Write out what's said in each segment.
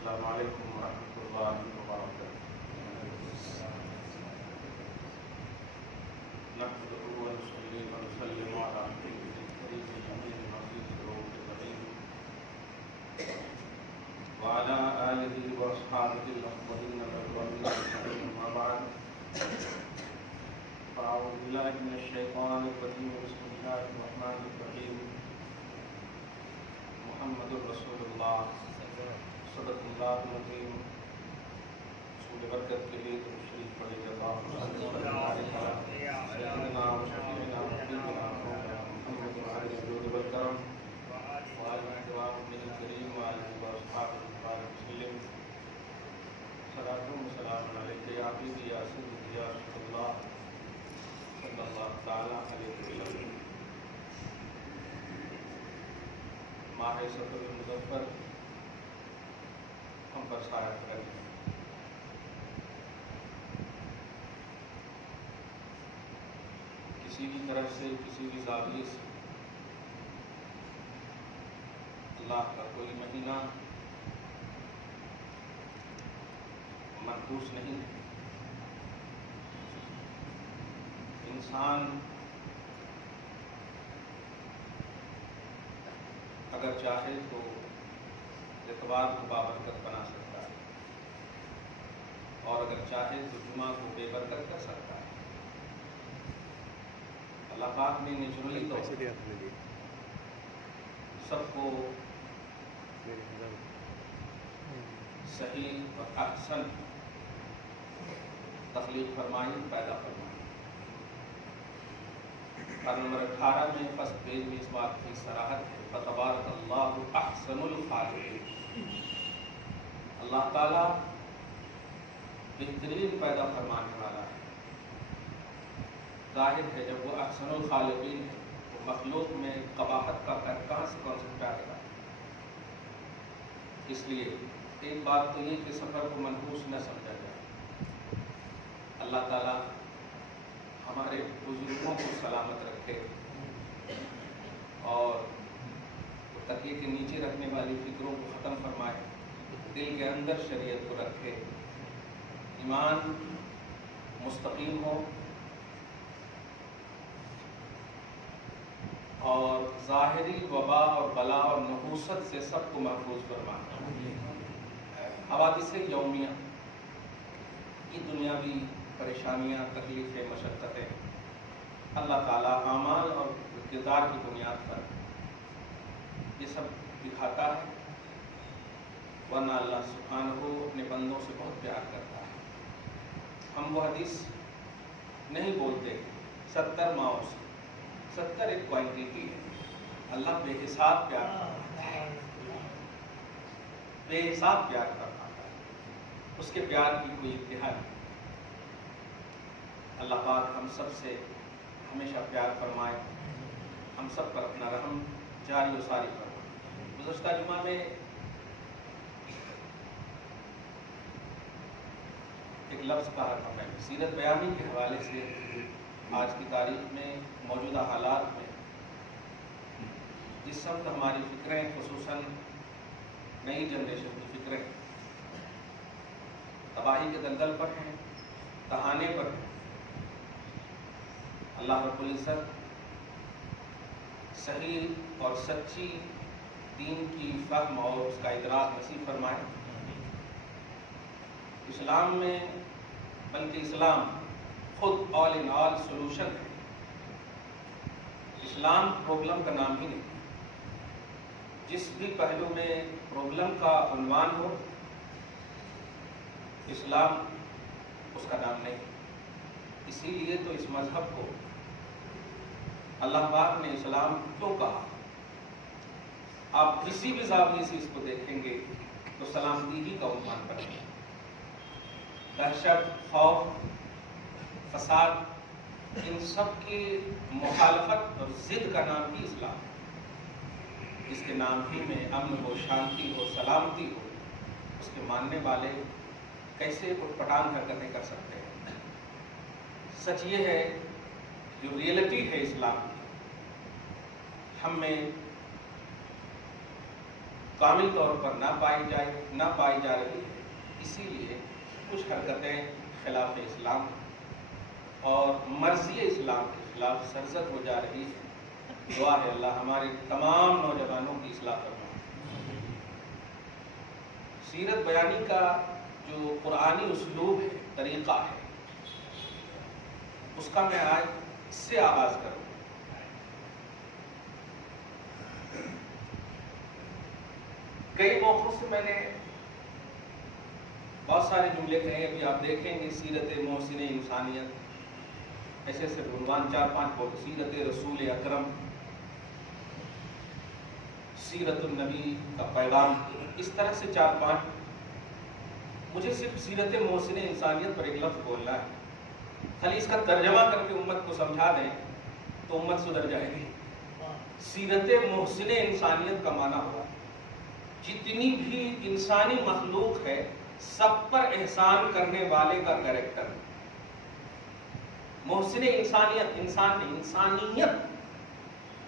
السلام علیکم ورحمۃ اللہ وبرکاتہ. نحمده ونصلي ونسلم على نبيه الكريم الأمين العزيز الرؤوف الرحيم وعلى آله وأصحابه الأفضلين الأكرمين أجمعين. أما بعد فأعوذ بالله من الشيطان الرجيم. بسم الله الرحمن الرحيم. محمد رسول اللہ صدق اللہ العظیم. رسول برکت کے لیے تو شریف پڑھے جزاک اللہ سیدنا و شفیعنا و حبیبنا محمد وعلی الجود والکرم وعلی الجواب ابن الکریم وعلی واصحابہ الکرام وسلم. صلاۃ و سلام علیک یا حبیبی یا سیدی یا رسول اللہ صلی اللہ تعالی علیہ وسلم. ماہ سفر المظفر ہم پر سایہ کریں. کسی بھی طرف سے کسی بھی زاویے سے اللہ کا کوئی مہینہ منحوس نہیں ہے. انسان اگر چاہے تو اتوار کو بابرکت بنا سکتا ہے اور اگر چاہے تو جمعہ کو بے برکت کر سکتا ہے. اللہ پاک نے نیچرلی تو سب کو صحیح اور احسن تخلیق فرمائی، پیدا فرمائی. نمبر 18 میں فصل پیج میں اس بات کی صراحت ہے فتبارک اللہ احسن الخالقین. اللہ تعالیٰ بہترین پیدا فرمانے والا ہے. ظاہر ہے جب وہ احسن الخالقین ہے تو مخلوق میں قباحت کا کہاں سے کانسیپٹ آئے گا. اس لیے ایک بات تو یہ کہ سفر کو منحوس نہ سمجھا جائے. اللہ تعالیٰ ہمارے بزرگوں کو سلامت رکھے اور تکیے کے نیچے رکھنے والی فکروں کو ختم فرمائے، دل کے اندر شریعت کو رکھے، ایمان مستقیم ہو اور ظاہری وبا اور بلا اور نحوست سے سب کو محفوظ فرمائے. حوادث یومیہ، یہ دنیاوی پریشانیاں، تکلیفیں، مشقتیں اللہ تعالیٰ اعمال اور کردار کی بنیاد پر یہ سب دکھاتا ہے، ورنہ اللہ سبحانہ اپنے بندوں سے بہت پیار کرتا ہے. ہم وہ حدیث نہیں بولتے 70 ماؤں سے. 70 ایک کوانٹیٹی ہے. اللہ بے حساب پیار کرتا ہے، بے حساب پیار کرتا ہے. اس کے پیار کی کوئی انتہا نہیں. اللہ پاک ہم سب سے ہمیشہ پیار فرمائے، ہم سب پر اپنا رحم جاری و ساری فرمائے. گزشتہ جمعہ میں ایک لفظ کہا تھا میں سیرت بیانی کے حوالے سے. آج کی تاریخ میں موجودہ حالات میں جس سمت ہماری فکریں، خصوصاً نئی جنریشن کی فکریں تباہی کے دلدل پر ہیں، تہانے پر ہیں، اللہ رب العزت صحیح اور سچی دین کی فہم اور اس کا ادراک نصیب فرمائے. اسلام میں بلکہ اسلام خود آل ان آل سولوشن ہے. اسلام پرابلم کا نام ہی نہیں. جس بھی پہلو میں پرابلم کا عنوان ہو اسلام اس کا نام نہیں. اسی لیے تو اس مذہب کو اللہ پاک نے اسلام کیوں کہا. آپ کسی بھی زاویے سے اس کو دیکھیں گے تو سلامتی ہی کا عنوان پر ہے. دہشت، خوف، فساد، ان سب کی مخالفت اور ضد کا نام ہی اسلام ہے. جس کے نام ہی میں امن ہو، شانتی ہو، سلامتی ہو، اس کے ماننے والے کیسے اٹھ پٹانگ حرکتیں کر سکتے ہیں. سچ یہ ہے جو ریئلٹی ہے اسلام کی، ہم میں کامل طور پر نہ پائی جا رہی ہے، اسی لیے کچھ حرکتیں خلاف اسلام اور مرضی اسلام کے خلاف سرزد ہو جا رہی ہے۔ دعا ہے اللہ ہمارے تمام نوجوانوں کی اصلاح فرمائے۔ سیرت بیانی کا جو قرآنی اسلوب ہے، طریقہ ہے، اس کا میں آج اس سے آغاز کروں۔ کئی موقعوں سے میں نے بہت سارے جملے کہے، ابھی آپ دیکھیں گے سیرت محسن انسانیت، ایسے ایسے عنوان 4-5 بول، سیرت رسول اکرم، سیرت النبی کا پیغام، اس طرح سے 4-5۔ مجھے صرف سیرت محسن انسانیت پر ایک لفظ بولنا ہے، خالی اس کا ترجمہ کر کے امت کو سمجھا دیں تو امت سدھر جائے گی۔ سیرت محسن انسانیت کا معنی ہوا جتنی بھی انسانی مخلوق ہے سب پر احسان کرنے والے کا کریکٹر۔ محسن انسانیت، انسان نہیں،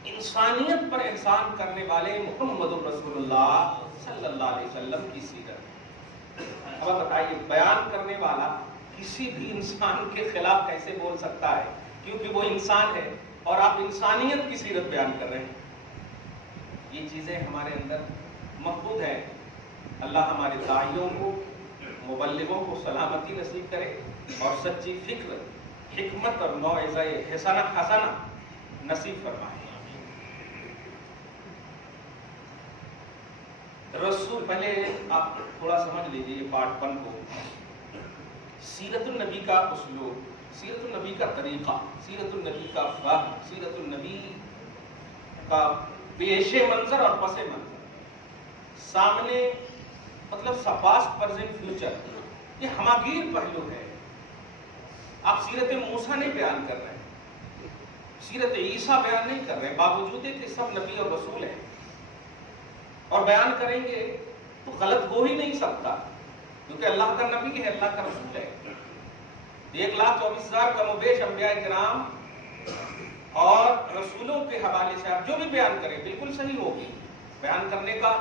انسانیت پر احسان کرنے والے محمد رسول اللہ صلی اللہ علیہ وسلم کی سیرت۔ اب آپ بتائیے، بیان کرنے والا کسی بھی انسان کے خلاف کیسے بول سکتا ہے؟ کیونکہ وہ انسان ہے اور آپ انسانیت کی سیرت بیان کر رہے ہیں۔ یہ چیزیں ہمارے اندر محفوظ ہے۔ اللہ ہمارے داعیوں کو، مبلغوں کو سلامتی نصیب کرے اور سچی فکر، حکمت اور موعظہ حسنہ نصیب فرمائے۔ رسول، پہلے آپ تھوڑا سمجھ لیجئے یہ پارٹ 1 کو۔ سیرت النبی کا اسلوب، سیرت النبی کا طریقہ، سیرت النبی کا فہم، سیرت النبی کا پیش منظر اور پس منظر، سامنے مطلب پاسٹ پریزنٹ فیوچر، یہ ہماگیر پہلو ہے۔ آپ سیرت موسیٰ نہیں بیان کر رہے ہیں، سیرت عیسیٰ بیان نہیں کر رہے ہیں، باوجود کہ سب نبی اور رسول ہیں، اور بیان کریں گے تو غلط ہو ہی نہیں سکتا، کیونکہ اللہ کا نبی ہے، اللہ کا رسول ہے۔ 1,24,000 کم و بیش انبیاء کرام اور رسولوں کے حوالے سے آپ جو بھی بیان کریں بالکل صحیح ہوگی۔ بیان کرنے کا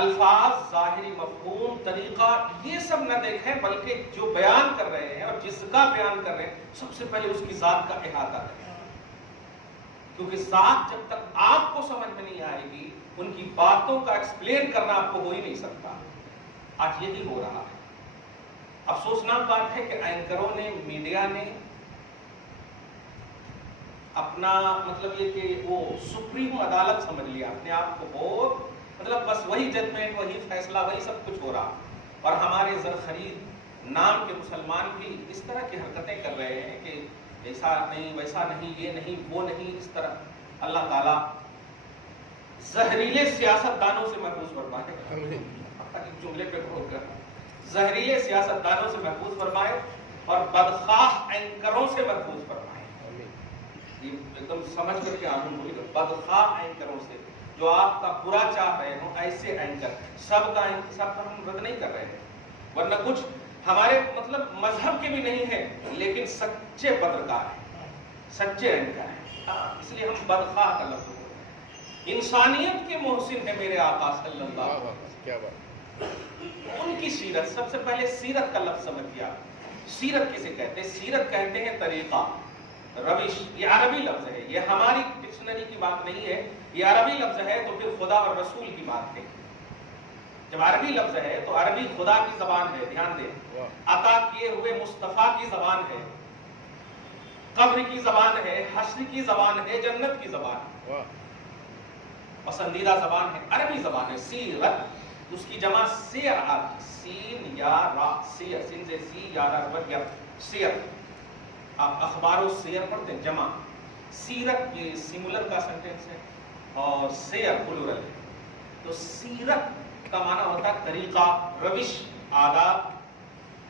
الفاظ، ظاہری مفہوم، طریقہ، یہ سب نہ دیکھیں، بلکہ جو بیان کر رہے ہیں اور جس کا بیان کر رہے ہیں سب سے پہلے اس کی ذات کا احاطہ کریں، کیونکہ ذات جب تک آپ کو سمجھ میں نہیں آئے گی ان کی باتوں کا ایکسپلین کرنا آپ کو ہو ہی نہیں سکتا۔ آج یہی ہو رہا ہے۔ افسوسناک بات ہے کہ اینکروں نے، میڈیا نے اپنا مطلب یہ کہ وہ سپریم عدالت سمجھ لیا اپنے آپ کو، بہت مطلب بس وہی ججمنٹ، وہی فیصلہ، وہی سب کچھ ہو رہا، اور ہمارے زرخرید نام کے مسلمان بھی اس طرح کی حرکتیں کر رہے ہیں کہ ایسا نہیں، ویسا نہیں، یہ نہیں، وہ نہیں، اس طرح۔ اللہ تعالیٰ زہریلے سیاست دانوں سے محفوظ فرمائے، جملے پہ غور کر، زہریلے سیاست دانوں سے محفوظ فرمائے اور بدخواہ اینکروں سے محفوظ فرمائے۔ یہ ایک دم سمجھ کر کے آمین بولی گا، بدخواہ اینکروں سے، جو آپ کا برا چاہ رہے ہوں، ایسے اینکر، سب کا ہم رد نہیں کر رہے ہیں، ورنہ کچھ ہمارے مطلب مذہب کے بھی نہیں ہیں لیکن سچے پترکار ہیں، سچے اینکر ہیں، اس لیے ہم بدخواہ کا لفظ بولتے ہیں۔ انسانیت کے محسن ہے میرے آقا صلی اللہ علیہ وسلم، کیا بات، ان کی سیرت، سب سے پہلے سیرت کا لفظ سمجھ گیا۔ سیرت کسے کہتے ہیں؟ سیرت کہتے ہیں طریقہ، روش۔ یہ عربی لفظ ہے، یہ ہماری ڈکشنری کی بات نہیں ہے، یہ عربی لفظ ہے تو پھر خدا اور رسول کی بات ہے۔ جب عربی لفظ ہے تو عربی خدا کی زبان ہے، دھیان دیں، عطا کیے ہوئے مصطفیٰ کی زبان ہے، قبر کی زبان ہے، حشر کی زبان ہے، جنت کی زبان ہے، پسندیدہ زبان ہے، عربی زبان ہے۔ سیرت، اس کی جمع سیر، سین یا را، سیر، سین سے سی یا را، سیر۔ آپ اخبار و سیر پڑھتے ہیں، جمع۔ سیرت یہ سنگولر کا سینٹینس ہے اور سیر پلورل ہے، تو سیرت کا معنی ہوتا ہے طریقہ، روش، آداب،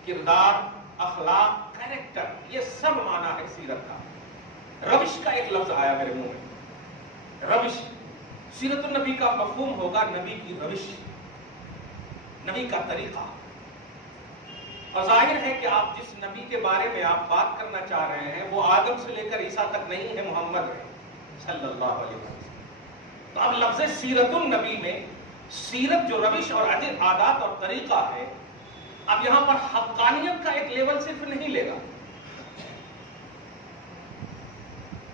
کردار، اخلاق، کریکٹر، یہ سب معنی ہے سیرت کا۔ روش کا ایک لفظ آیا میرے منہ میں، روش۔ سیرت النبی کا مفہوم ہوگا نبی کی روش، نبی کا طریقہ۔ اور ظاہر ہے کہ آپ جس نبی کے بارے میں آپ بات کرنا چاہ رہے ہیں وہ آدم سے لے کر عیسیٰ تک نہیں ہے، محمد ہے صلی اللہ علیہ وسلم۔ تو اب لفظ سیرت النبی میں سیرت جو روش اور عادات اور طریقہ ہے، اب یہاں پر حقانیت کا ایک لیول صرف نہیں لے گا.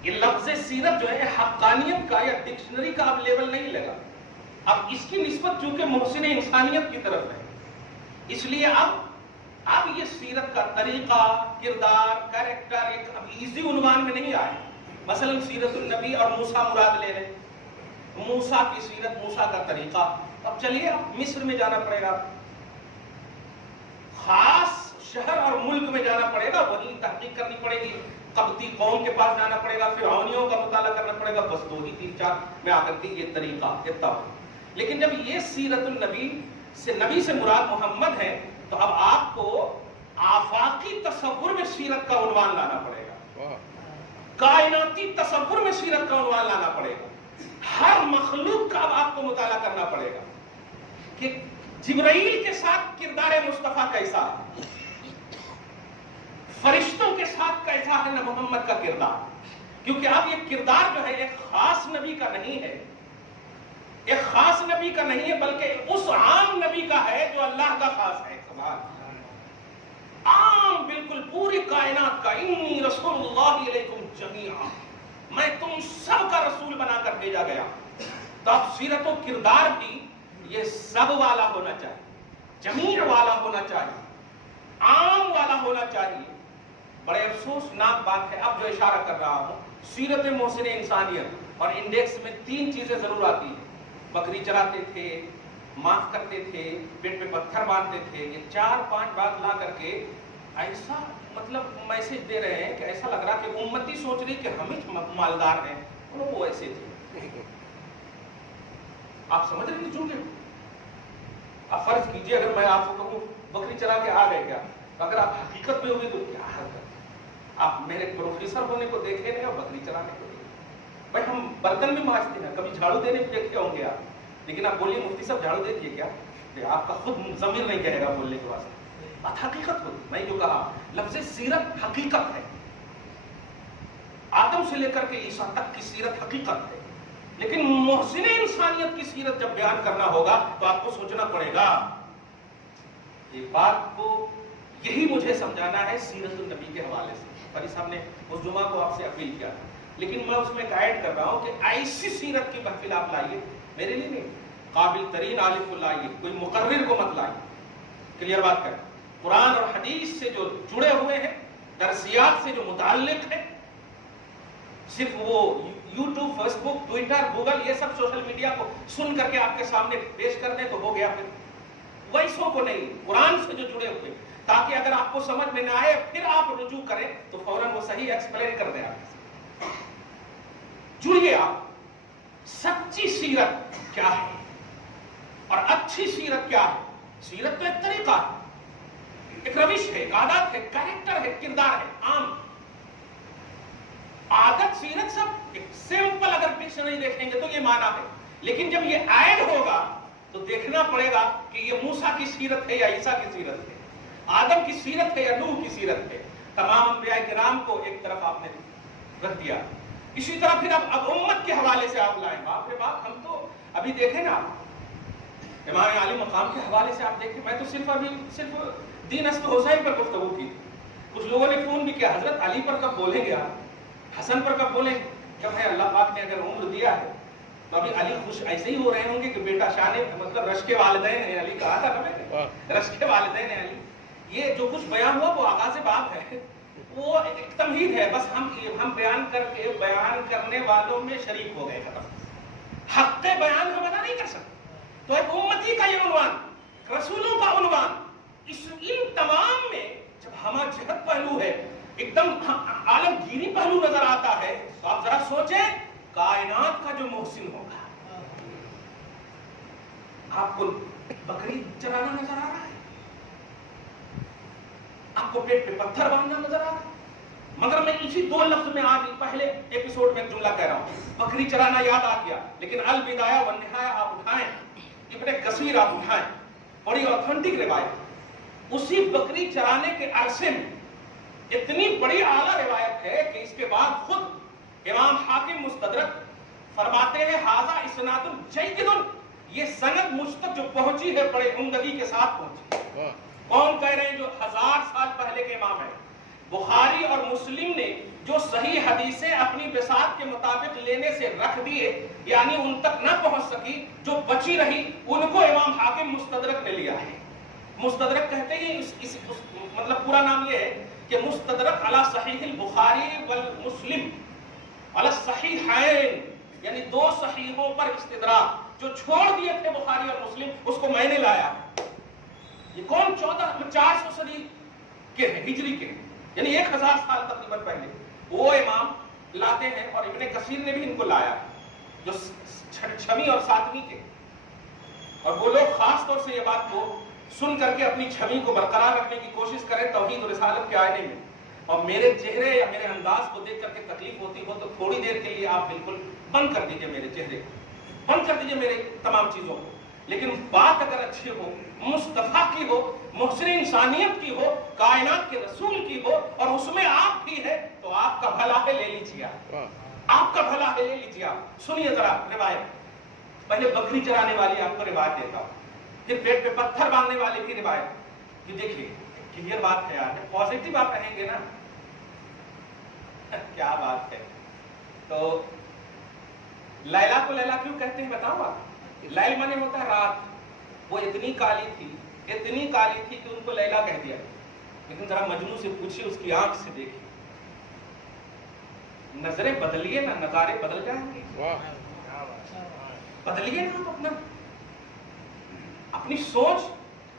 یہ لفظ سیرت جو ہے حقانیت کا یا ڈکشنری کا اب لیول نہیں لے گا. اب اس کی نسبت چونکہ محسن انسانیت کی طرف ہے، اس لیے اب یہ سیرت کا طریقہ، کردار، کریکٹر ایک اب ایزی عنوان میں نہیں آئے. مثلا سیرت النبی اور موسیٰ مراد لے لیں. موسیٰ کی سیرت، موسیٰ کا طریقہ. اب چلیے اب مصر میں جانا پڑے گا، خاص شہر اور ملک میں جانا پڑے گا، وہیں تحقیق کرنی پڑے گی. قبطی قوم کے پاس جانا پڑے گا، فرعونیوں کا مطالعہ کرنا پڑے گا. بس 2 ہی 3 4 میں آ کر کے یہ طریقہ اتنا. لیکن جب یہ سیرت النبی سے نبی سے مراد محمد ہے، تو اب آپ کو آفاقی تصور میں سیرت کا عنوان لانا پڑے گا، کائناتی تصور میں سیرت کا عنوان لانا پڑے گا. ہر مخلوق کا اب آپ کو مطالعہ کرنا پڑے گا کہ جبرائیل کے ساتھ کردار مصطفیٰ کیسا ہے، فرشتوں کے ساتھ کیسا ہے محمد کا کردار. کیونکہ اب یہ کردار جو ہے ایک خاص نبی کا نہیں ہے، ایک خاص نبی کا نہیں ہے، بلکہ اس عام نبی کا ہے جو اللہ کا خاص ہے. عام بالکل پوری کائنات کا. انی رسول اللہ علیکم جمیعا، میں تم سب کا رسول بنا کر بھیجا گیا. تو اب سیرت و کردار بھی یہ سب والا ہونا چاہیے، جمیع والا ہونا چاہیے، عام والا ہونا چاہیے. بڑے افسوسناک بات ہے، اب جو اشارہ کر رہا ہوں، سیرت محسن انسانیت اور انڈیکس میں 3 چیزیں ضرور آتی ہیں. بکری چراتے تھے، معاف کرتے تھے، پیٹ پہ پتھر باندھتے تھے. یہ 4-5 بات لا کر کے ایسا مطلب میسج دے رہے ہیں کہ ایسا لگ رہا کہ امتی سوچ رہی کہ ہم ہی مالدار ہیں، وہ ایسے تھے. آپ سمجھ رہے ہیں جھوٹ ہے؟ اب فرض کیجئے اگر میں آپ کو کہوں بکری چرا کے آ گئے کیا، اگر آپ حقیقت میں ہوگی تو کیا حرکت. آپ میرے پروفیسر ہونے کو دیکھے نہیں اور بکری چرانے کو دیکھے. بھائی ہم برتن بھی مانجتے ہیں، کبھی جھاڑو دینے بھی دیکھتے ہوں گے آپ. لیکن آپ بولیے مفتی صاحب جھاڑو دیکھیے کیا، کہ آپ کا خود ضمیر نہیں کہے گا بولنے کے واسطے. بات حقیقت ہوتی. میں جو کہا لفظ سیرت حقیقت ہے. آدم سے لے کر کے عیسیٰ تک کی سیرت حقیقت ہے. لیکن محسن انسانیت کی سیرت جب بیان کرنا ہوگا تو آپ کو سوچنا پڑے گا. یہ بات کو یہی مجھے سمجھانا ہے سیرت النبی کے حوالے سے. فری صاحب نے اس جمعہ کو آپ سے اپیل کیا تھا، لیکن میں اس میں گائیڈ کر رہا ہوں کہ ایسی سیرت کی محفل آپ لائیے. میرے لیے نہیں، قابل ترین عالم کو لائیے، کوئی مقرر کو مت لائیے. کلیئر بات کریں. قرآن اور حدیث سے جو جڑے ہوئے ہیں، درسیات سے جو متعلق ہے. صرف وہ یوٹیوب، فیس بک، ٹویٹر، گوگل، یہ سب سوشل میڈیا کو سن کر کے آپ کے سامنے پیش کر دیں تو ہو گیا. پھر ویسوں کو نہیں، قرآن سے جو جڑے ہوئے، تاکہ اگر آپ کو سمجھ میں نہ آئے پھر آپ رجوع کریں تو فوراً وہ صحیح ایکسپلین کر دیں. آپ جڑیے. آپ سچی سیرت کیا ہے اور اچھی سیرت کیا ہے. سیرت تو ایک طریقہ ہے، ایک روش ہے، ایک عادت ہے، کریکٹر ہے، کردار ہے. عام عادت سیرت سب ایک سمپل اگر ڈکشنری دیکھیں گے تو یہ معنی ہے. لیکن جب یہ ایڈ ہوگا تو دیکھنا پڑے گا کہ یہ موسیٰ کی سیرت ہے یا عیسیٰ کی سیرت ہے، آدم کی سیرت ہے یا نوح کی سیرت ہے. تمام انبیاء کرام کو ایک طرف آپ نے رکھ دیا. اسی طرح پھر اب امت کے حوالے سے آپ لائیں. باپ رے باپ، ہم تو ابھی دیکھیں نا امام علی مقام کے حوالے سے آپ دیکھیں. میں تو صرف دین است حسین پر گفتگو کی. کچھ لوگوں نے فون بھی کیا، حضرت علی پر کب بولیں گے آپ، حسن پر کب بولیں گے. کہ بھائی اللہ پاک نے اگر عمر دیا ہے تو ابھی علی خوش ایسے ہی ہو رہے ہوں گے کہ بیٹا شان مطلب رش کے والدین ہیں. علی کہا تھا نا میں نے، رش کے والدین ہیں علی. یہ جو کچھ بیان ہوا وہ آغاز باب ہے، وہ ایک تمہید ہے. بس ہم بیان کر کے بیان کرنے والوں میں شریک ہو گئے. ختم. حق بیان ہم ادا نہیں کر سکتے. تو ایک امتی کا یہ عنوان، رسولوں کا عنوان، ان تمام میں جب ہمہ جہت پہلو ہے، ایک دم عالمگیری پہلو نظر آتا ہے، تو آپ ذرا سوچیں کائنات کا جو محسن ہوگا. آپ کو بکری چرانا نظر آ رہا ہے، آپ کو پیٹ پہ پتھر باندھنا نظر آ رہا ہے. مگر میں اسی 2 لفظ میں آج پہلے ایپیسوڈ میں جملہ کہہ رہا ہوں. بکری چرانا یاد آ گیا، لیکن البدایہ والنہایہ آپ اٹھائیں، ابن کثیر آپ اٹھائیں، بڑی اوتھینٹک روایت. اسی بکری چرانے کے عرصے میں اتنی بڑی اعلیٰ روایت ہے کہ اس کے بعد خود امام حاکم مستدرک فرماتے ہیں ھذا اسناد جید یہ سند مجھ تک جو پہنچی ہے بڑے عمدگی کے ساتھ پہنچی. کون کہہ رہے ہیں جو 1000 سال پہلے کے امام ہیں؟ بخاری اور مسلم نے جو صحیح حدیثیں اپنی بساط کے مطابق لینے سے رکھ دیے، یعنی ان تک نہ پہنچ سکی، جو بچی رہی ان کو امام حاکم مستدرک نے لیا ہے. مستدرک کہتے ہیں مطلب پورا نام یہ ہے کہ مستدرک علی صحیح البخاری والمسلم علی الصحیحین، یعنی 2 صحیحوں پر استدراک جو چھوڑ دیے تھے بخاری اور مسلم، اس کو میں نے لایا. یہ کون 400 صدی کے ہیں، ہجری کے ہیں، یعنی 1000 سال تقریباً پہلے وہ امام لاتے ہیں. اور ابن کثیر نے بھی ان کو لایا جو 6ویں اور 7ویں کے. اور وہ لوگ خاص طور سے یہ بات کو سن کر کے اپنی چھوی کو برقرار رکھنے کی کوشش کریں توحید اور رسالت کے آئینے میں. اور میرے چہرے یا میرے انداز کو دیکھ کر کے تکلیف ہوتی ہو تو تھوڑی دیر کے لیے آپ بالکل بند کر دیجئے میرے چہرے کو، بند کر دیجئے میرے تمام چیزوں کو. لیکن بات اگر اچھی ہو، مصطفیٰ کی ہو، محسن انسانیت کی ہو، کائنات کے رسول کی ہو، اور اس میں آپ بھی ہے، تو آپ کا بھلا ہے، لے لیجیے. آپ کا بھلا ہے، لے لیجیے. آپ سنیے ذرا روایت. پہلے بکری چرانے والی آپ کو روایت دیتا ہوں، پھر پیٹ پہ پتھر باندھنے والی بھی روایت. یہ دیکھیے کلیئر بات ہے یار، پازیٹیو آپ رہیں گے نا، کیا بات ہے. تو لیلا کو لیلا کیوں کہتے ہیں بتاؤں آپ؟ لیل مانے ہوتا ہے رات. وہ اتنی کالی تھی کہ ان کو لیلا کہہ دیا. لیکن ذرا مجنوں سے پوچھیے، اس کی آنکھ سے دیکھیے، نظریں بدلیے نا، نظارے بدل جائیں گے. بدلیے نا اپنی سوچ،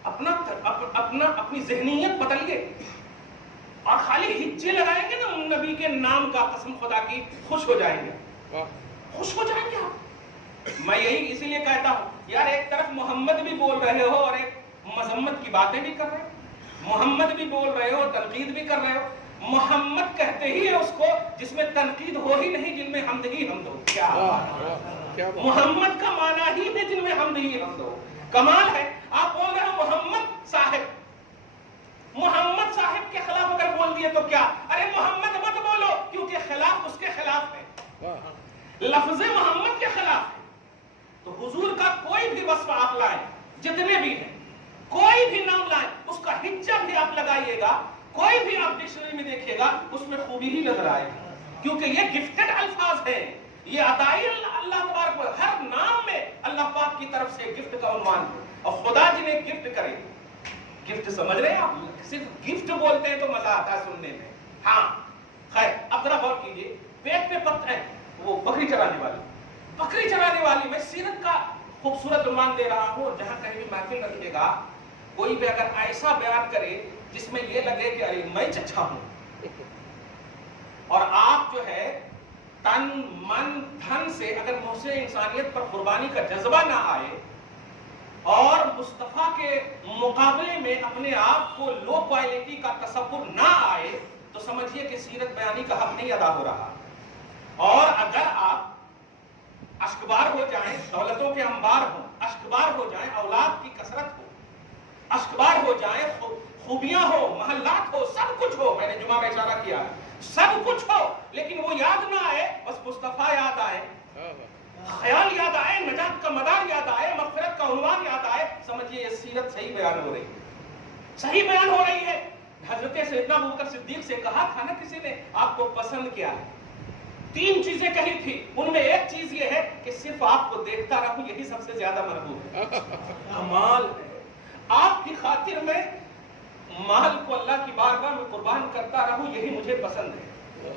اپنی ذہنیت بدلیے. اور خالی ہچے لگائیں گے نا نبی کے نام کا، قسم خدا کی خوش ہو جائیں گے، خوش ہو جائیں گے آپ. میں یہی اسی لیے کہتا ہوں یار، ایک طرف محمد بھی بول رہے ہو اور ایک مذمت کی باتیں بھی کر رہے ہو، محمد بھی بول رہے ہو، تنقید بھی کر رہے ہو. محمد کہتے ہی ہے اس کو جس میں تنقید ہو ہی نہیں، جن میں حمد ہی حمد ہو. کیا محمد کا معنی ہی ہے جن میں حمد ہی حمد ہو. کمال ہے. آپ بول رہے ہو محمد صاحب کے خلاف اگر بول دیے تو کیا؟ ارے محمد مت بولو، کیونکہ خلاف اس کے خلاف ہے، لفظ محمد کے خلاف ہے. تو حضور کا کوئی بھی وصف آپ لائیں، جتنے بھی ہیں، کوئی بھی نام لائیں، اس کا ہچہ بھی آپ لگائیے گا، کوئی بھی آپ ڈکشنری میں دیکھیے گا، اس میں خوبی ہی نظر آئے گا. کیونکہ یہ گفٹڈ الفاظ ہیں، یہ عطائی اللہ تبارک و ہر نام میں اللہ پاک کی طرف سے گفٹ کا عنوان ہے. اور خدا جنہیں گفٹ کرے، گفٹ سمجھ رہے ہیں آپ؟ صرف گفٹ بولتے ہیں تو مزہ آتا ہے سننے میں. ہاں خیر، اب ذرا غور کیجیے. پیٹ پہ پتھر ہے، وہ بکری چرانے والی. میں سیرت کا خوبصورت عنوان دے رہا ہوں. جہاں کہیں بھی محفل رکھیے گا، کوئی بھی اگر ایسا بیان کرے جس میں یہ لگے کہ ارے میں چچا ہوں، اور آپ جو ہے تن من دھن سے اگر محسن انسانیت پر قربانی کا جذبہ نہ آئے اور مصطفیٰ کے مقابلے میں اپنے آپ کو لو کوالٹی کا تصور نہ آئے، تو سمجھیے کہ سیرت بیانی کا حق نہیں ادا ہو رہا. اور اگر آپ اشکبار ہو جائیں، دولتوں کے انبار ہوں، اشکبار ہو جائیں، اولاد کی کثرت ہو، اشکبار ہو جائیں، خوبیاں ہو، محلات ہو، سب کچھ ہو، میں نے جمعہ میں اشارہ کیا، سب کچھ ہو، لیکن وہ یاد نہ آئے، بس مصطفیٰ یاد آئے، خیال یاد آئے، نجات کا مدار یاد آئے، مغفرت کا عنوان یاد آئے، سمجھیے یہ سیرت صحیح بیان ہو رہی ہے، صحیح بیان ہو رہی ہے. حضرت سیدنا ابوبکر صدیق سے کہا تھا نا کسی نے آپ کو پسند کیا ہے، 3 چیزیں کہی تھی، ان میں ایک چیز یہ ہے کہ صرف آپ کو دیکھتا رہوں، یہی سب سے زیادہ مرغوب ہے. کمال ہے. آپ کی خاطر میں مال کو اللہ کی بارگاہ میں قربان کرتا رہوں، یہی مجھے پسند ہے.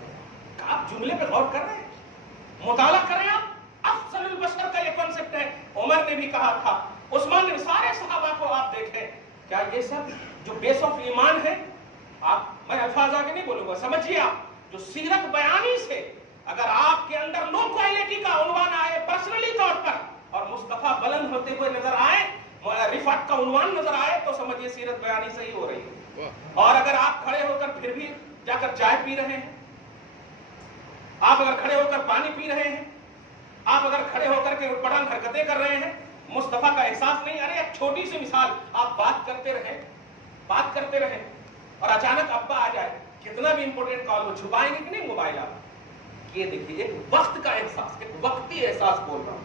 آپ جملے پہ غور کر رہے ہیں، مطالعہ کریں. آپ افضل البشر کا یہ کنسپٹ ہے. عمر نے بھی کہا تھا، عثمان نے، سارے صحابہ کو آپ دیکھیں، کیا یہ سب جو بیس آف ایمان ہے، آپ، میں الفاظ آگے نہیں بولوں گا، سمجھیے آپ، جو سیرت بیانی سے اگر آپ کے اندر لو کوالٹی کا عنوان آئے پرسنلی طور پر، اور مصطفیٰ بلند ہوتے ہوئے نظر آئے، رفعت کا عنوان نظر آئے، تو سمجھیے سیرت بیانی صحیح ہو رہی ہے. اور اگر آپ کھڑے ہو کر پھر بھی جا کر چائے پی رہے ہیں، آپ اگر کھڑے ہو کر پانی پی رہے ہیں، آپ اگر کھڑے ہو کر کے اٹپٹان حرکتیں کر رہے ہیں، مصطفیٰ کا احساس نہیں. ارے ایک چھوٹی سی مثال، آپ بات کرتے رہیں اور اچانک ابا آ جائے، کتنا بھی امپورٹنٹ کال ہو، چھپائیں گے کہ نہیں موبائل آپ؟ یہ دیکھیے ایک وقت کا احساس، ایک وقتی احساس بول رہا ہوں،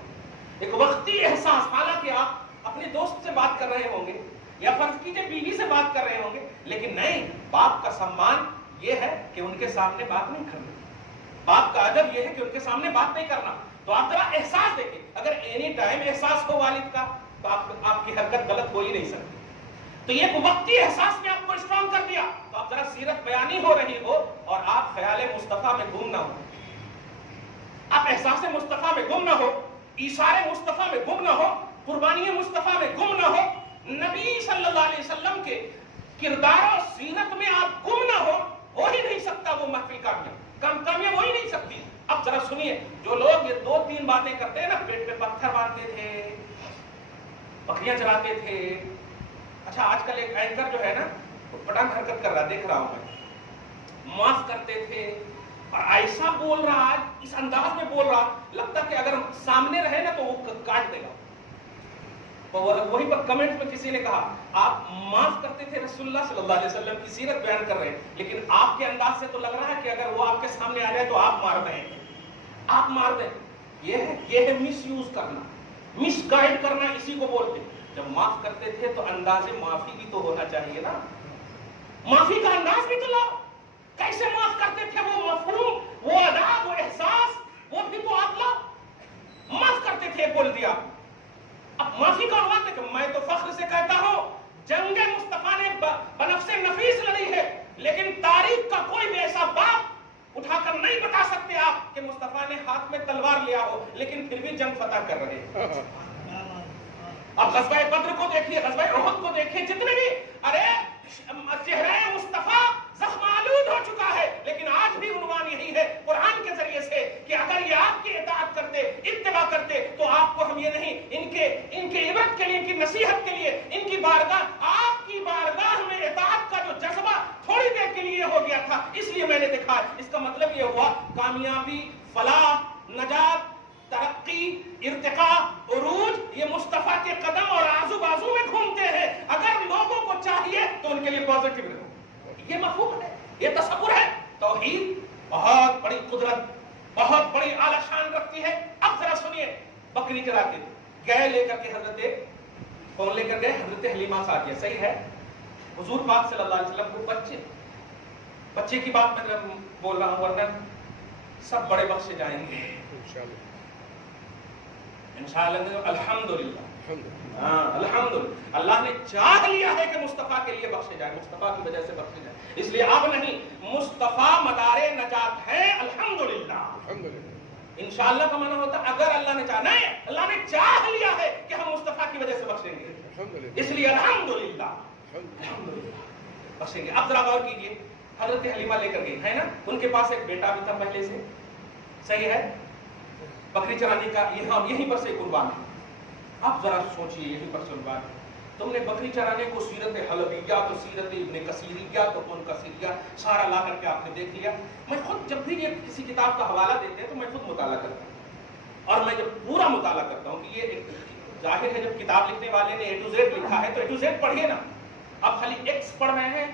ایک وقتی احساس. حالانکہ اپنے دوست سے بات کر رہے ہوں گے یا فرض کیجئے بیوی سے بات کر رہے ہوں گے، لیکن نہیں، باپ کا سمان یہ ہے کہ ان کے سامنے بات نہیں کرنا، باپ کا ادب یہ ہے کہ ان کے سامنے بات نہیں کرنا۔ تو آپ ذرا احساس دیکھیں، اگر اینی ٹائم احساس ہو والد کا تو آپ کی حرکت غلط ہو ہی نہیں سکتی۔ تو یہ ایک وقتی احساس نے آپ کو اسٹرانگ کر دیا، تو آپ ذرا سیرت بیانی ہو رہی ہو اور آپ خیال مصطفیٰ میں گم نہ ہو، آپ احساس مصطفیٰ میں گم نہ ہو، ایثار مصطفیٰ میں گم نہ ہو، قربانی مصطفیٰ میں گم نہ ہو، نبی صلی اللہ علیہ وسلم کے کردار و سیرت میں آپ گم نہ ہو ہی نہیں سکتا وہ محفل کامیاب ہو ہی نہیں سکتی۔ اب ذرا سنیے، جو لوگ یہ 2-3 باتیں کرتے ہیں نا، پیٹ پہ پتھر باندھتے تھے، بکریاں چراتے تھے، اچھا آج کل ایک اینکر جو ہے نا پٹنگ حرکت کر رہا، دیکھ رہا ہوں میں، معاف کرتے تھے اور ایسا بول رہا ہے، اس انداز میں بول رہا، لگتا کہ اگر سامنے رہے نا تو وہ کاٹ دے گا۔ وہی پر کمنٹ میں کسی نے کہا آپ معاف کرتے تھے، رسول اللہ صلی اللہ علیہ وسلم کی سیرت بیان کر رہے ہیں، لیکن آپ کے انداز سے تو لگ رہا ہے کہ اگر وہ آپ کے سامنے آ جائے تو آپ مار دیں، آپ مار دیں۔ یہ ہے مس یوز کرنا، مس گائیڈ کرنا، اسی کو بولتے ہیں۔ جب معاف کرتے تھے تو انداز معافی بھی تو ہونا چاہیے نا، معافی کا انداز بھی تو لاؤ، کیسے معاف کرتے تھے، وہ مفہوم، وہ ادا، وہ احساس، وہ بھی تو آپ لاؤ۔ معاف کرتے تھے بول دیا، اب معافی کا عنوان دیکھو، میں تو فخر سے کہتا ہوں جنگ مصطفیٰ نے بنفس نفیس لڑی ہے، لیکن تاریخ کا کوئی بھی ایسا باب اٹھا کر نہیں بتا سکتے آپ کہ مصطفیٰ نے ہاتھ میں تلوار لیا ہو لیکن پھر بھی جنگ فتح کر رہے ہیں۔ اب غزوہ بدر کو دیکھیے، غزوہ احد کو دیکھیے، جتنے بھی، ارے چہرہ مصطفیٰ زخم آلود ہو چکا ہے، لیکن آج بھی عنوان یہی ہے قرآن کے ذریعے سے کہ اگر یہ آپ کی اطاعت کرتے، اتباع کرتے، تو آپ کو ہم یہ نہیں، ان کے عبرت کے لیے، ان کی نصیحت کے لیے، ان کی بارگاہ، آپ کی بارگاہ میں اطاعت کا جو جذبہ تھوڑی دیر کے لیے ہو گیا تھا، اس لیے میں نے دیکھا۔ اس کا مطلب یہ ہوا کامیابی، فلاح، نجات، ترقی، ارتقاء، عروج، یہ مصطفیٰ کے قدم اور آزو بازو میں گھومتے ہیں۔ اگر لوگوں کو چاہیے تو ان کے لیے پازیٹیو رہو، یہ مفہوم ہے، یہ تصور ہے۔ توحید بہت بڑی قدرت، بہت بڑی اعلیٰ شان رکھتی ہے۔ اب ذرا سنیے، بکری چراتے گئے لے کر کے کون لے کر گئے؟ حضرت حلیمہ سعدیہ، صحیح ہے؟ حضور پاک صلی اللہ علیہ وسلم کو بچے کی بات میں بول رہا ہوں، ورنہ سب بڑے بخشے جائیں گے انشاءاللہ۔ الحمدللہ، الحمدللہ، اللہ نے چاہ لیا ہے کہ مصطفیٰ کے لیے بخشے جائیں، مصطفیٰ کی وجہ سے بخشے جائیں، اس لیے اب نہیں، مصطفیٰ مدار نجات ہے، الحمدللہ۔ انشاءاللہ کا معنی ہوتا ہے اگر اللہ نے چاہا، نہیں، اللہ نے چاہ لیا ہے کہ ہم مصطفیٰ کی وجہ سے بخشیں گے، اس لیے الحمدللہ بخشیں گے۔ اب ذرا غور کیجئے، حضرت حلیمہ لے کر گئی ہے نا، ان کے پاس ایک بیٹا بھی تھا پہلے سے، صحیح ہے؟ بکری چرانے کا یہیں پر سے قربان ہے۔ اب ذرا سوچئے، یہیں پر سے قربان ہے، تم نے بکری چرانے کو سیرت حلبیہ تو سیرت ابن کثیریہ تو کون کثیریہ سارا لا کر کے آپ نے دیکھ لیا۔ میں خود جب بھی یہ کسی کتاب کا حوالہ دیتے ہیں تو میں خود مطالعہ کرتا ہوں، اور میں جب پورا مطالعہ کرتا ہوں کہ یہ ظاہر ہے جب کتاب لکھنے والے نے A to Z لکھا ہے تو A to Z پڑھیے نا، اب خالی X پڑھ رہے ہیں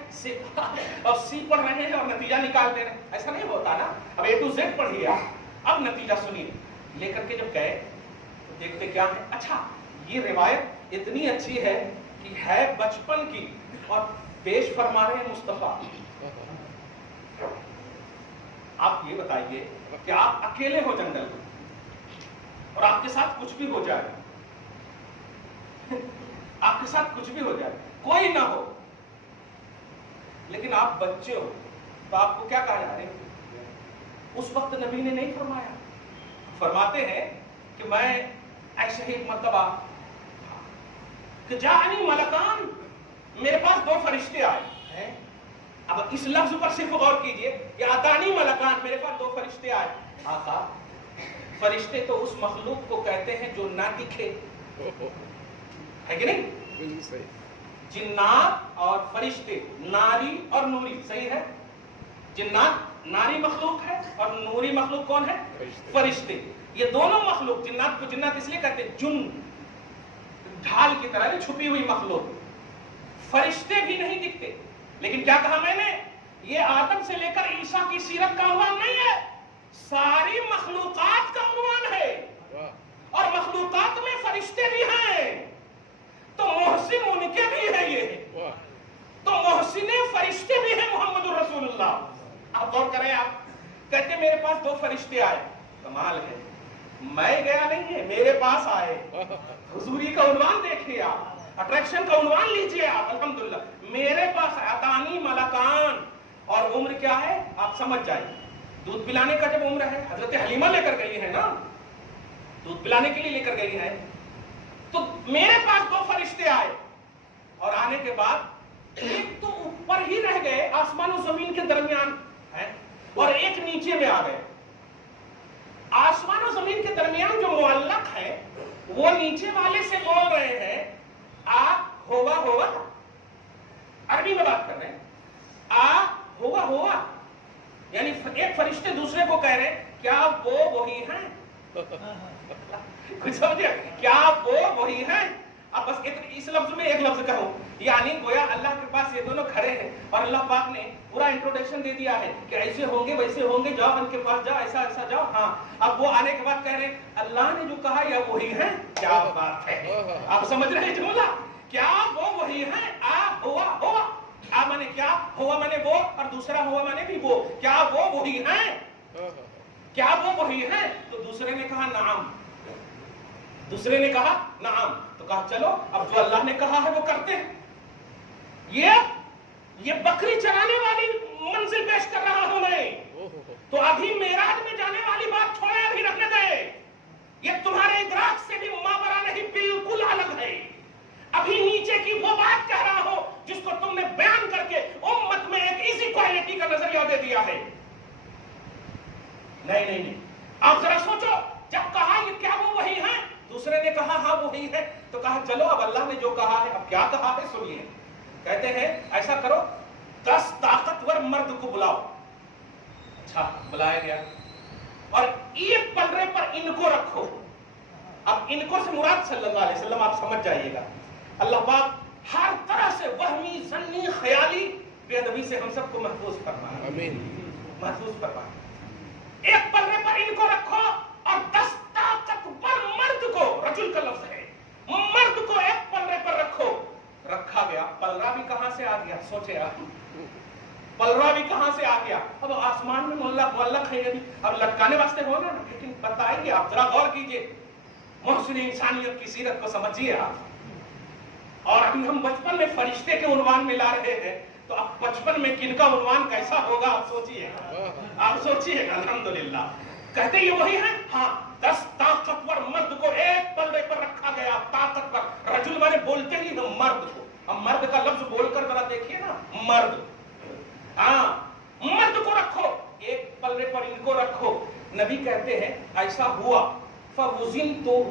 اور C پڑھ رہے ہیں اور نتیجہ نکالتے ہیں، ایسا نہیں ہوتا نا، اب A to Z پڑھیے آپ، اب نتیجہ سنیے۔ لے کر کے جب گئے تو دیکھتے کیا ہے، اچھا یہ روایت اتنی اچھی ہے کہ ہے بچپن کی اور پیش فرما رہے ہیں مصطفیٰ۔ آپ یہ بتائیے کہ آپ اکیلے ہو جنگل میں اور آپ کے ساتھ کچھ بھی ہو جائے، آپ کے ساتھ کچھ بھی ہو جائے، کوئی نہ ہو، لیکن آپ بچے ہو تو آپ کو کیا کہا جا رہا ہے؟ اس وقت نبی نے نہیں فرمایا، فرماتے ہیں کہ میں ایسے ہی ایک مرتبہ کہ جاءنی ملکان، میرے پاس 2 فرشتے آئے ہیں۔ اب اس لفظ پر صرف غور کیجئے، یا اتانی ملکان، میرے پاس 2 فرشتے آئے۔ آقا، فرشتے تو اس مخلوق کو کہتے ہیں جو نہ دکھے، ہے کہ نہیں؟ جنات اور فرشتے، ناری اور نوری، صحیح ہے؟ جنات ناری مخلوق ہے اور نوری مخلوق کون ہے؟ فرشتے۔ یہ دونوں مخلوق، جنات کو جنات اس لیے کہتے ہیں، جن، ڈھال کی طرح چھپی ہوئی مخلوق، فرشتے بھی نہیں دکھتے، لیکن کیا کہا میں نے؟ یہ آدم سے لے کر عیسیٰ کی سیرت کا عنوان نہیں ہے، ساری مخلوقات کا عنوان ہے، اور مخلوقات میں فرشتے بھی ہیں۔ کے بھی ہیں یہ, تو محسن فرشتے بھی ہیں محمد رسول اللہ. آپ غور کریں, آپ کہتے میرے پاس 2 فرشتے آئے, کمال ہے, میں گیا نہیں ہے, میرے پاس آئے. حضوری کا عنوان دیکھیے آپ, اٹریکشن کا عنوان لیجئے آپ, الحمدللہ میرے پاس اتانی ملکان. اور عمر کیا ہے آپ سمجھ جائیں, دودھ پلانے کا جب عمر ہے, حضرت حلیمہ لے کر گئی ہے نا, دودھ پلانے کے لیے لے کر گئی ہے, تو میرے پاس 2 فرشتے آئے, اور آنے کے بعد ایک تو اوپر ہی رہ گئے آسمان و زمین کے درمیان ہے, اور ایک نیچے میں آ گئے. آسمان و زمین کے درمیان جو معلق ہے وہ نیچے والے سے بول رہے ہیں آ ہوا ہوا, عربی میں بات کر رہے ہیں, آ ہوا ہوا, یعنی ایک فرشتے دوسرے کو کہہ رہے ہیں کیا وہ وہی ہیں. کچھ سمجھے, کیا وہ وہی ہیں. اب بس اس لفظ میں ایک لفظ کہوں, یعنی گویا اللہ کے پاس یہ دونوں کھڑے ہیں اور اللہ پاک نے پورا انٹروڈکشن دے دیا ہے کہ ایسے ہوں گے ویسے ہوں گے, جاؤ ان کے پاس جاؤ, ایسا ایسا جاؤ. ہاں, اب وہ آنے کے بعد کہہ رہے ہیں اللہ نے جو کہا یا وہی ہیں. کیا بات ہے, آپ سمجھ رہے ہیں جملہ, کیا وہ وہی ہیں. آ ہوا ہوا, آ مانے کیا, ہوا مانے وہ, اور دوسرا ہوا مانے بھی وہ. کیا وہ وہی ہیں, کیا وہ وہی ہیں. تو دوسرے نے کہا نعم, دوسرے نے کہا نعم. تو کہا چلو اب جو اللہ نے کہا ہے وہ کرتے ہیں. یہ بکری چرانے والی منزل پیش کر رہا ہوں میں, تو ابھی معراج میں جانے والی بات چھوڑے, ابھی رکھنے گئے. یہ تمہارے ادراک سے بھی مابرا نہیں, بالکل الگ ہے. ابھی نیچے کی وہ بات کہہ رہا ہوں جس کو تم نے بیان کر کے امت میں ایک ایزی کوالٹی کا نظریہ دے دیا ہے. نہیں نہیں نہیں, آپ ذرا سوچو, جب کہا یہ کیا وہ وہی ہیں, دوسرے نے کہا ہاں وہی ہے, تو کہا چلو اب اللہ نے جو کہا ہے, اب کیا کہا ہے سنیے. کہتے ہیں ایسا کرو 10 طاقتور مرد کو بلاؤ. اچھا, بلایا گیا, اور ایک پلڑے پر ان کو رکھو. اب ان کو سے مراد صلی اللہ علیہ وسلم, آپ سمجھ جائیے گا. اللہ پاک ہر طرح سے وہمی ظنی خیالی بے ادبی سے ہم سب کو محفوظ فرمائے, آمین, محفوظ فرمائے. ایک پلڑے پر ان کو رکھو, اور 10 طاقتور مرد کو, رجل کا لفظ ہے, مرد کو ایک پلڑے پر رکھو. رکھا گیا. پلڑا بھی کہاں سے آ گیا, سوچے آپ, پلڑا بھی کہاں سے آ گیا. اب آسمان میں معلق ہے, اب لٹکانے واسطے ہونا نا, لیکن بتائیے آپ ذرا غور کیجئے, محسن انسانیت کی سیرت کو سمجھیے آپ. اور ابھی ہم بچپن میں فرشتے کے عنوان میں لا رہے ہیں, تو اب بچپن میں کن کا عنوان کیسا ہوگا آپ سوچئے, آپ سوچئے. الحمدللہ کہتے یہ وہی ہیں. ہاں, 10 طاقتور مرد کو ایک پلڑے پر رکھا گیا. طاقتور, رجل مانے بولتے ہی نا مرد کو. اب مرد کا لفظ بول کر ذرا دیکھیے نا, مرد. ہاں, مرد کو رکھو, ایک پلڑے پر ان کو رکھو. نبی کہتے ہیں ایسا ہوا, فَوَزِنْتُ,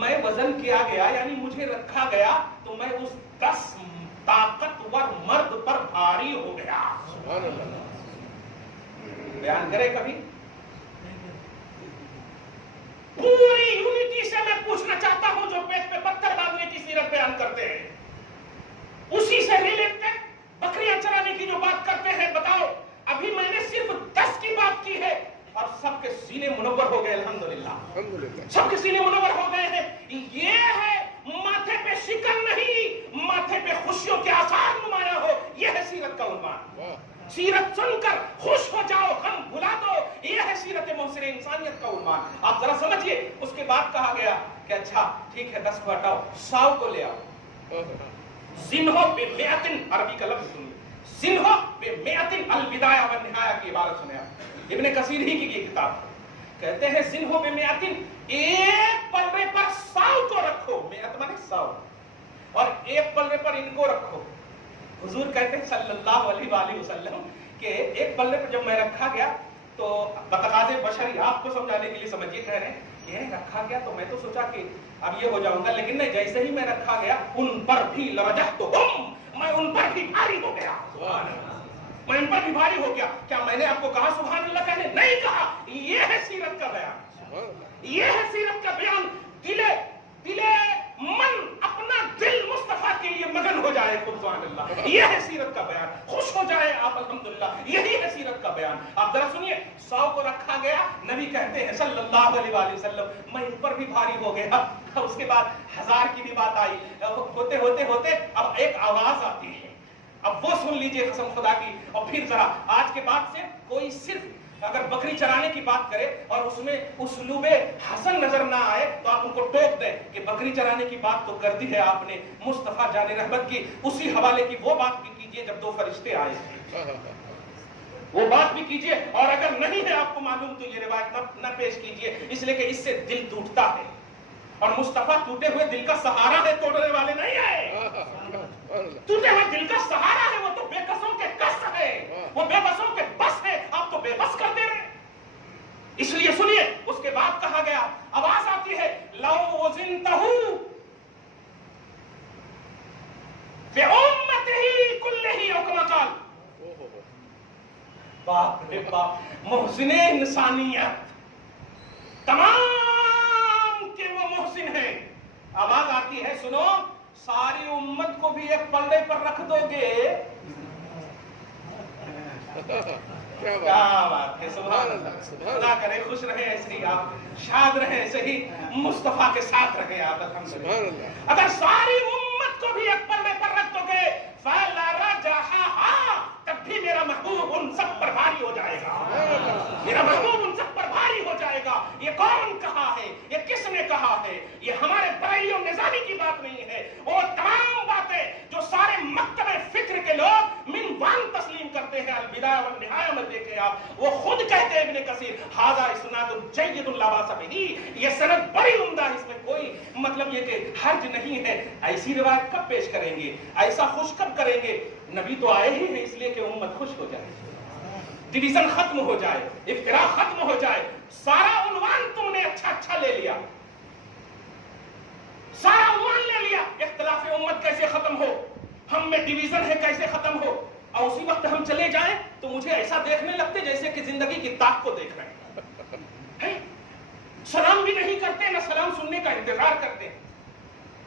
میں وزن کیا گیا, یعنی مجھے رکھا گیا, تو میں اس 10 طاقتور مرد پر بھاری ہو گیا. سبحان اللہ. بیان کرے کبھی. پوری یونٹی سے میں پوچھنا چاہتا ہوں, جو پیٹ پہ پتھر ڈالنے کی سیرت بیان کرتے ہیں, اسی سے ریلیٹڈ بکریاں چرانے کی جو بات کرتے ہیں, بتاؤ. ابھی میں نے صرف 10 کی بات کی ہے, اور سب کے سینے منور ہو گئے. الحمدللہ سب کے سینے منور ہو گئے ہیں. یہ ہے ماتھے پہ شکن نہیں, ماتھے پہ خوشیوں کے آثار نمایاں ہو. یہ ہے سیرت کا عنوان. سیرت سن کر خوش ہو جاؤ, غم بھلا دو, یہ ہے سیرت محسن انسانیت کا عنوان. آپ ذرا سمجھیے. اس کے بعد کہا گیا کہ اچھا ٹھیک ہے 10 کو ہٹاؤ, 100 کو لے آؤ. زنہو بمئتن, عربی کا لفظ سنیے, زنہو بمئتن, البدایہ والنہایہ کی عبارت سنیں آپ, ابن کثیر ہی کی کتاب. کہتے ہیں زنہو بمئتن, ایک پلڑے پر 100 کو رکھو. مئت مانے 100, اور ایک پلڑے پر ان کو رکھو. حضور کہتے ہیں صلی اللہ علیہ وآلہ وسلم کہ ایک پلڑے پر جب میں رکھا گیا, تو بتقاض بشری, آپ کو سمجھانے کے لیے سمجھیے, کہہ رہے ہیں یہ رکھا گیا تو میں تو سوچا کہ اب یہ ہو جاؤں گا, لیکن نہیں, جیسے ہی میں رکھا گیا ان پر بھی لوجہتہم, میں ان پر بھی بھاری ہو گیا. میں ان پر بھی بھاری ہو گیا. کیا میں نے آپ کو کہا سبحان اللہ کہنے؟ نہیں کہا. یہ ہے سیرت کا بیان, یہ ہے سیرت کا بیان. دل من, اپنا دل مصطفیٰ کے لیے مگن ہو جائے, سبحان اللہ. یہ ہے سیرت کا بیان. خوش ہو جائے آپ, الحمدللہ. یہی ہے سیرت کا بیان. آپ ذرا سنیے, 100 کو رکھا گیا. نبی کہتے ہیں صلی اللہ علیہ وآلہ وسلم میں ان پر بھی بھاری ہو گیا. اس کے بعد 1000 کی بھی بات آئی. ہوتے ہوتے ہوتے اب ایک آواز آتی ہے, اب وہ سن لیجئے قسم خدا کی. اور پھر ذرا آج کے بعد سے کوئی صرف اگر بکری چرانے کی بات کرے اور اس میں اسلوب حسن نظر نہ آئے تو آپ ان کو ٹوک دیں کہ بکری چرانے کی بات تو کر دی ہے آپ نے مصطفیٰ جان رحمت کی, اسی حوالے کی وہ بات بھی کیجئے جب 2 فرشتے آئے تھے, وہ بات بھی کیجئے. اور اگر نہیں ہے آپ کو معلوم تو یہ روایت نہ پیش کیجئے, اس لیے کہ اس سے دل ٹوٹتا ہے. اور مصطفیٰ ٹوٹے ہوئے دل کا سہارا ہے, توڑنے والے نہیں آئے. ٹوٹے ہوئے دل کا سہارا ہے, وہ تو بے قصوں کے قص ہے, وہ بے بسوں کے بس ہے, آپ تو بے بس کر دے رہے ہیں. اس لیے سنیے, اس کے بعد کہا گیا, آواز آتی ہے لو وزنتہ بأمتہ کلہ او کما قال. باپ رے باپ, محسن انسانیت تمام کے وہ محسن ہیں. آواز آتی ہے سنو, ساری امت کو بھی ایک پلڑے پر رکھ دو گے. کیا بات ہے, سبحان اللہ. خدا کرے خوش رہے ایسے ہی آپ, شاد رہے ایسے ہی, مصطفیٰ کے ساتھ رہے آپ. الحمدللہ. اگر ساری امت کو بھی ایک پلڑے پر رکھ دو گے فَلَا رَجَحَهَا, تب بھی میرا محبوب ان سب پر بھاری ہو جائے گا. میرا محبوب ان سب پر بھاری ہو جائے گا. یہ کون کہا ہے, یہ کس نے کہا ہے؟ یہ ہمارے بریلیوں نظامی کی بات نہیں ہے. وہ تمام باتیں جو سارے مکتب فکر کے لوگ منوان تسلیم کرتے ہیں, البدایہ والنہایہ میں دیکھیں آپ, وہ خود کہتے ہیں ابن کثیر ھذا اسناد جید لا باس بہ, یہ سند بڑی عمدہ, اس میں کوئی مطلب یہ کہ حرج نہیں ہے. ایسی روایت کب پیش کریں گے, ایسا خوش کب کریں گے؟ نبی تو آئے ہی ہیں اس لیے کہ امت خوش ہو جائے, ڈویژن ختم ہو جائے, افتراق ختم ہو جائے. سارا عنوان تم نے اچھا لے لیا, سارا عنوان لے لیا. اختلاف امت کیسے ختم ہو, ہم میں ڈویژن ہے کیسے ختم ہو, اور اسی وقت ہم چلے جائیں تو مجھے ایسا دیکھنے لگتے جیسے کہ زندگی کی طاق کو دیکھ رہے ہیں. سلام بھی نہیں کرتے, نہ سلام سننے کا انتظار کرتے.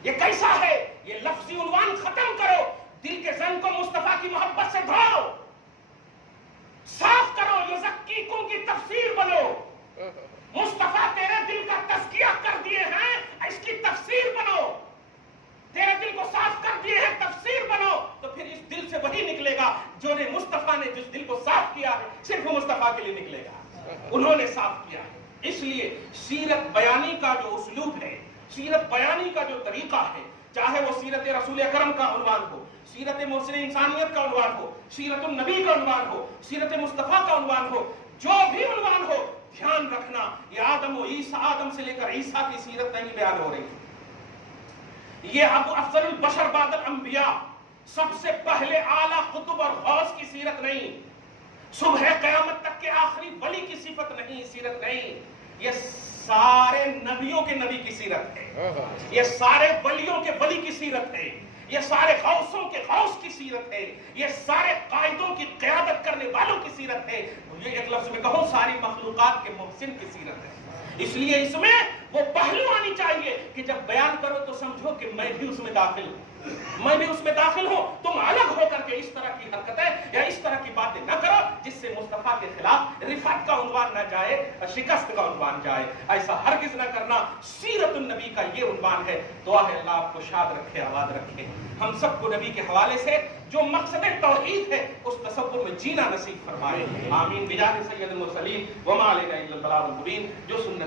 یہ کیسا ہے؟ یہ لفظی عنوان ختم کرو, دل کے زن کو مصطفیٰ کی محبت سے دھو, صاف کرو, یزکیکم کی تفسیر بنو. مصطفیٰ تیرے دل کا تزکیہ کر دیے ہیں, اس کی تفسیر بنو. تیرے دل کو صاف کر دیے ہیں, تفسیر بنو. تو پھر اس دل سے وہی نکلے گا جو نے مصطفیٰ نے جس دل کو صاف کیا ہے, صرف مصطفیٰ کے لیے نکلے گا, انہوں نے صاف کیا ہے. اس لیے سیرت بیانی کا جو اسلوب ہے, سیرت بیانی کا جو طریقہ ہے, چاہے وہ سیرت رسول اکرم کا عنوان ہو, سیرت محسن انسانیت کا عنوان ہو, سیرت النبی کا عنوان ہو, سیرت مصطفیٰ کا عنوان ہو, جو بھی عنوان ہو, دھیان رکھنا یہ آدم و عیسیٰ, آدم سے لے کر عیسیٰ کی سیرت نہیں بیان ہو رہی. یہ ابو افضل البشر بعد الانبیاء, سب سے پہلے اعلیٰ قطب اور غوث کی سیرت نہیں, صبح قیامت تک کے آخری ولی کی صفت نہیں, سیرت نہیں. یہ سارے نبیوں کے نبی کی سیرت ہے, یہ سارے ولیوں کے ولی کی سیرت ہے, یہ سارے غوثوں کے غوث کی سیرت ہے, یہ سارے قائدوں کی قیادت کرنے والوں کی سیرت ہے. یہ ایک لفظ میں کہوں, ساری مخلوقات کے محسن کی سیرت ہے. اس لیے اس میں وہ پہلو آنی چاہیے کہ جب بیان کرو تو سمجھو کہ میں بھی اس میں داخل ہوں, میں بھی اس میں داخل ہوں. تم الگ ہو کر کے اس طرح کی حرکتیں یا اس طرح کی باتیں نہ کرو جس سے مصطفیٰ کے خلاف رفعت کا عنوان نہ جائے, شکست کا عنوان جائے. ایسا ہرگز نہ کرنا. سیرت النبی کا یہ عنوان ہے. دعا ہے اللہ آپ کو شاد رکھے, آباد رکھے. ہم سب کو نبی کے حوالے سے جو مقصد توحید ہے اس تصور میں جینا نصیب فرمائے. آمین. بجاہ سید المرسلین وما علینا الا البلاغ المبین. جو سنت